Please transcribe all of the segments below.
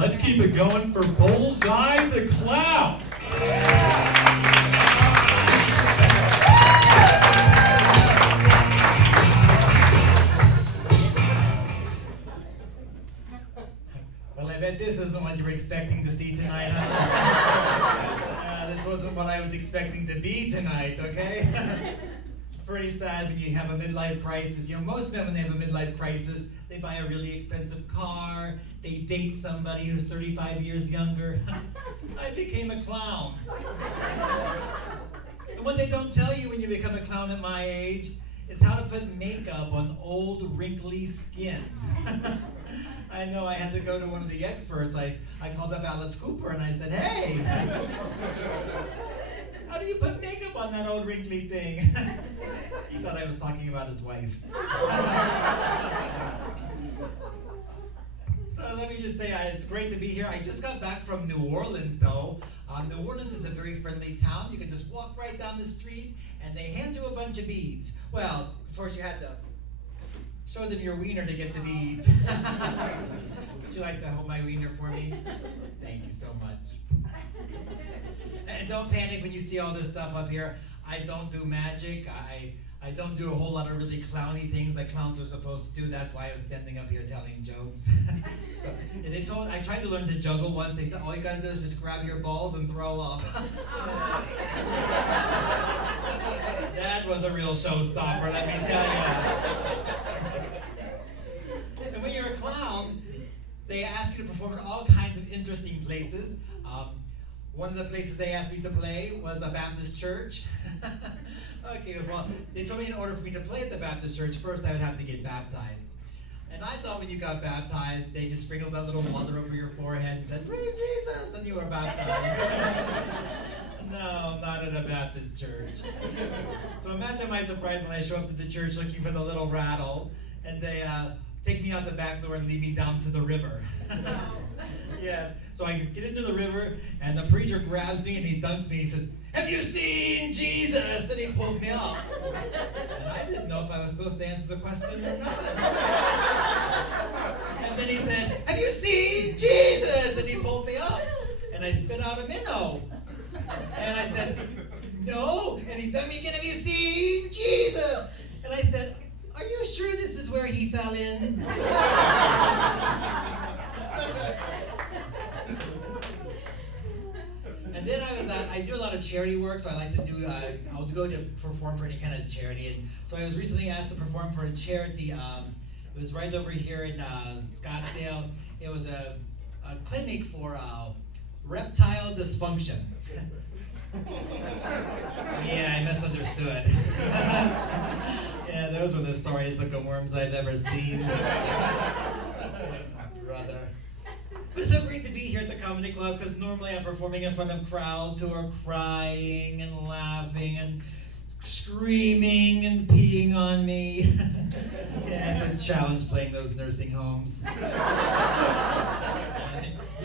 Let's keep it going for Bullseye the Clown. Well, I bet this isn't what you were expecting to see tonight, huh? This wasn't what I was expecting to be tonight, okay? It's pretty sad when you have a midlife crisis. You know, most men, when they have a midlife crisis, they buy a really expensive car, they date somebody who's 35 years younger. I became a clown. And what they don't tell you when you become a clown at my age is how to put makeup on old, wrinkly skin. I know I had to go to one of the experts. I called up Alice Cooper and I said, hey, how do you put makeup on that old wrinkly thing? He thought I was talking about his wife. So let me just say, it's great to be here. I just got back from New Orleans, though. New Orleans is a very friendly town. You can just walk right down the street, and they hand you a bunch of beads. Well, of course, you had to show them your wiener to get the beads. Would you like to hold my wiener for me? Thank you so much. And don't panic when you see all this stuff up here. I don't do magic. I don't do a whole lot of really clowny things that clowns are supposed to do. That's why I was standing up here telling jokes. So I tried to learn to juggle once. They said, all you gotta do is just grab your balls and throw up. That was a real showstopper, let me tell you. And when you're a clown, they ask you to perform in all kinds of interesting places. One of the places they asked me to play was a Baptist church. Okay, well, they told me in order for me to play at the Baptist church, first I would have to get baptized. And I thought when you got baptized, they just sprinkled that little water over your forehead and said, praise Jesus, and you were baptized. No, not at a Baptist church. So imagine my surprise when I show up to the church looking for the little rattle, and they take me out the back door and lead me down to the river. Yes, so I get into the river, and the preacher grabs me and he dunks me. He says, have you seen Jesus? And he pulls me up. And I didn't know if I was supposed to answer the question or not. And then he said, have you seen Jesus? And he pulled me up. And I spit out a minnow. And I said, no. And he dunked me again, have you seen Jesus? And I said, are you sure this is where he fell in? And then I do a lot of charity work, so I like to do, I'll go to perform for any kind of charity. And so I was recently asked to perform for a charity. It was right over here in Scottsdale. It was a clinic for reptile dysfunction. Yeah, I misunderstood. Yeah, those were the sorriest looking worms I've ever seen. Brother. It's so great to be here at the Comedy Club because normally I'm performing in front of crowds who are crying and laughing and screaming and peeing on me. Yeah, it's a challenge playing those nursing homes. You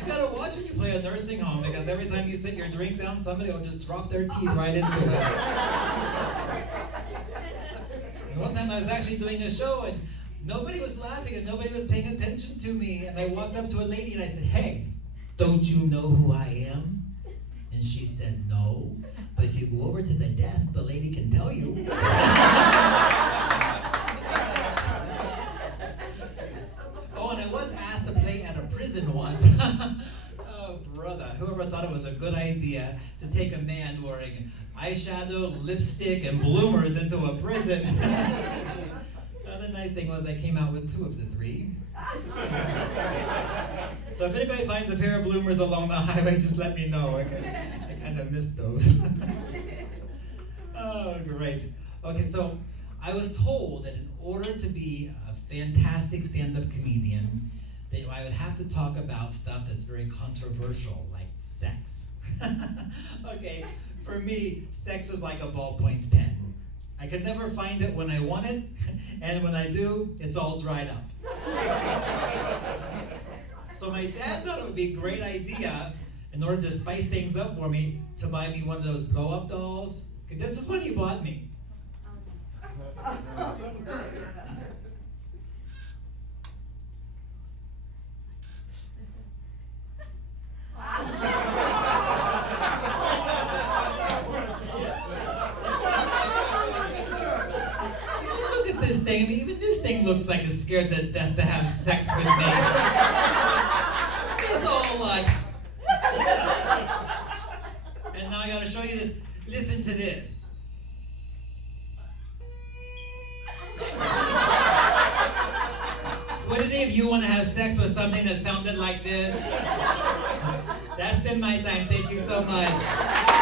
gotta watch when you play a nursing home because every time you sit your drink down, somebody will just drop their teeth right into it. And one time I was actually doing a show and nobody was laughing and nobody was paying attention to me. And I walked up to a lady and I said, hey, don't you know who I am? And she said, no. But if you go over to the desk, the lady can tell you. Oh, and I was asked to play at a prison once. Oh, brother. Whoever thought it was a good idea to take a man wearing eyeshadow, lipstick, and bloomers into a prison. The nice thing was I came out with 2 of the 3. So if anybody finds a pair of bloomers along the highway, just let me know. I kind of missed those. Oh, great. Okay, so I was told that in order to be a fantastic stand-up comedian, that I would have to talk about stuff that's very controversial, like sex. Okay, for me, sex is like a ballpoint pen. I can never find it when I want it, and when I do, it's all dried up. So my dad thought it would be a great idea, in order to spice things up for me, to buy me one of those blow-up dolls. This is what he bought me. thing. I mean, even this thing looks like it's scared to death to have sex with me. It's all like. And now I gotta show you this. Listen to this. Would any of you want to have sex with something that sounded like this? That's been my time. Thank you so much.